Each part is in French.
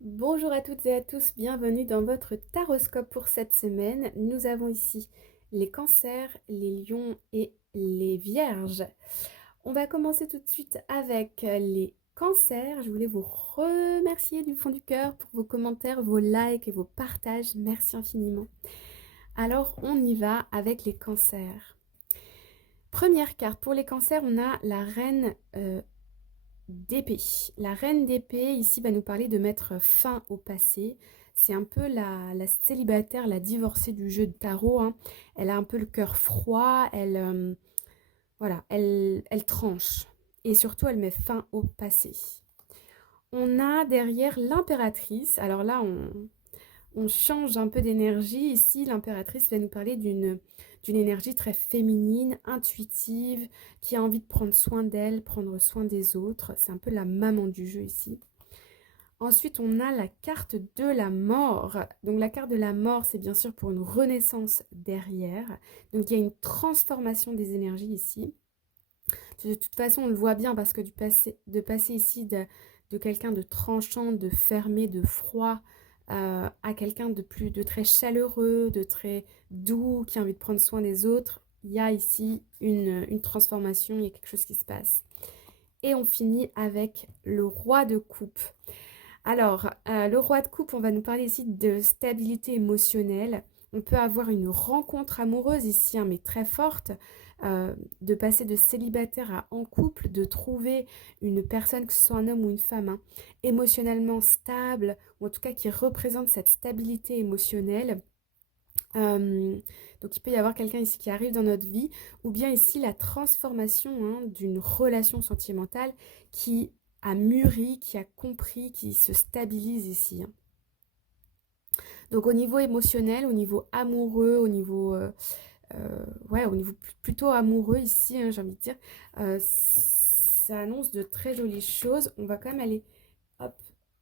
Bonjour à toutes et à tous, bienvenue dans votre taroscope pour cette semaine. Nous avons ici les cancers, les lions et les vierges. On va commencer tout de suite avec les cancers. Je voulais vous remercier du fond du cœur pour vos commentaires, vos likes et vos partages. Merci infiniment. Alors on y va avec les cancers. Première carte pour les cancers, on a la reine d'épée. La reine d'épée, ici, va nous parler de mettre fin au passé. C'est un peu la célibataire, la divorcée du jeu de tarot, hein. Elle a un peu le cœur froid, voilà, elle tranche. Et surtout, elle met fin au passé. On a derrière l'impératrice. Alors là, on change un peu d'énergie. Ici, l'impératrice va nous parler d'une énergie très féminine, intuitive, qui a envie de prendre soin d'elle, prendre soin des autres. C'est un peu la maman du jeu ici. Ensuite, on a la carte de la mort. Donc la carte de la mort, c'est bien sûr pour une renaissance derrière. Donc il y a une transformation des énergies ici. De toute façon, on le voit bien parce que de passer ici de quelqu'un de tranchant, de fermé, de froid, à quelqu'un de très chaleureux, de très doux, qui a envie de prendre soin des autres, il y a ici une transformation, il y a quelque chose qui se passe. Et on finit avec le roi de coupe. Alors, le roi de coupe, on va nous parler ici de stabilité émotionnelle. On peut avoir une rencontre amoureuse ici, hein, mais très forte, de passer de célibataire à en couple, de trouver une personne, que ce soit un homme ou une femme, hein, émotionnellement stable, ou en tout cas qui représente cette stabilité émotionnelle. Euh, donc il peut y avoir quelqu'un ici qui arrive dans notre vie, ou bien ici la transformation, hein, d'une relation sentimentale qui a mûri, qui a compris, qui se stabilise ici, hein. Donc au niveau émotionnel, au niveau amoureux, ouais, au niveau plutôt amoureux ici, hein, j'ai envie de dire, ça annonce de très jolies choses. On va quand même aller, hop,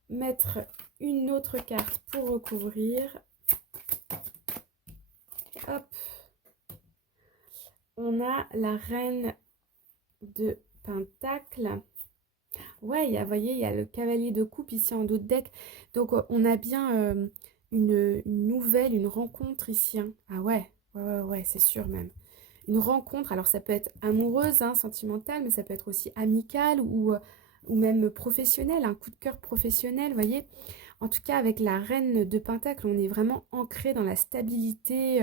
mettre une autre carte pour recouvrir. Hop, on a la reine de Pentacle. Ouais, vous voyez, il y a le cavalier de coupe ici en dos de deck. Donc, on a bien une nouvelle, une rencontre ici, hein. Ah ouais, ouais, c'est sûr même. Une rencontre, alors ça peut être amoureuse, hein, sentimentale, mais ça peut être aussi amicale ou même professionnelle, un coup de cœur professionnel, vous voyez. En tout cas, avec la reine de Pentacle, on est vraiment ancré dans la stabilité.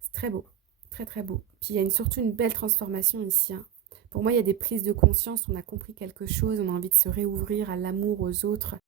C'est très beau, très très beau. Puis il y a surtout une belle transformation ici, hein. Pour moi, il y a des prises de conscience, on a compris quelque chose, on a envie de se réouvrir à l'amour, aux autres.